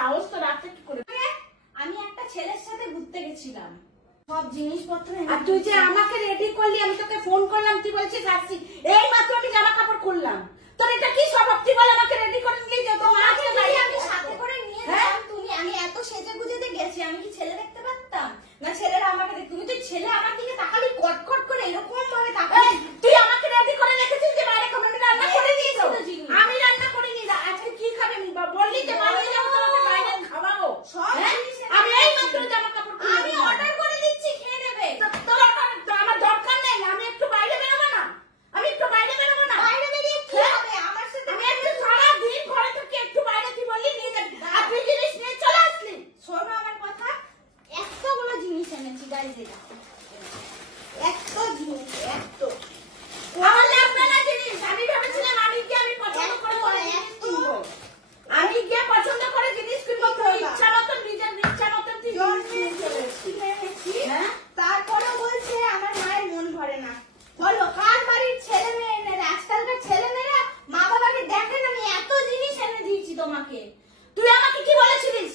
সাহস তো রাখতে কি করে? আমি একটা ছেলের সাথে ঘুরতে গেছিলাম, সব জিনিসপত্র। আর তুই যে আমাকে রেডি করলি, আমি তোকে ফোন করলাম, তুই বলছিস আসছি, এই মাত্র আমি জামা কাপড় খুললাম। তোর এটা কি স্বভাব? তুই বল আমাকে রেডি করে নিয়ে যাও, তোমাকে আমি সাথে করে নিয়ে গেলাম। তুমি আমি এত সেজে গুজেতে গেছি, আমি কি ছেলে দেখতে পারতাম না? ছেলেরা আমাকে দেখ, তুমি তো ছেলে আমার দিকে তাকালি কটকট করে এরকম ভাবে তাকালি। তুই আমাকে রেডি করে রেখেছিস যে বাইরে খাবে, আমি রান্না করে দিয়েছি। আমি রান্না করে নিয়ে আজকে কি খাবে বললি যে বাইরে যাবো, তোমাকে বাইরে খাওয়াবো সব। আমি এই মাত্র জামা কাপড় আমি অর্ডার করে দিচ্ছি, খেয়ে নেবে। তোর আমার দরকার নেই, আমি একটু বাইরে বেরোবো না? আমি একটু বাইরে বেরোবো না? বাইরে বেরিয়ে কি হবে আমার সাথে? আমি একটু সারা দিন ঘরে থাকি, একটু বাইরে তুই বললি নিয়ে যাবি, আর তুই জিনিস নিয়ে চলে আসলি। শোনো আমার কথা, এতগুলো জিনিস এনেছি গাড়িতে, এত জিনিস, এত আমার লাগবে না জিনিস। আমি ভেবেছিলাম আমি পছন্দ করে কিনবো, আমি গিয়ে পছন্দ করে জিনিস কিনবো, ইচ্ছা মতন নিজের ইচ্ছা মতন তারপরে বলছে আমার মায়ের মন ভরে না। বলো কার বাড়ির ছেলে মেয়ে এনে, আজকালকার ছেলে মেয়েরা মা বাবাকে দেখেন। আমি এত জিনিস এনে দিয়েছি তোমাকে, তুই আমাকে কি বলেছিলিস?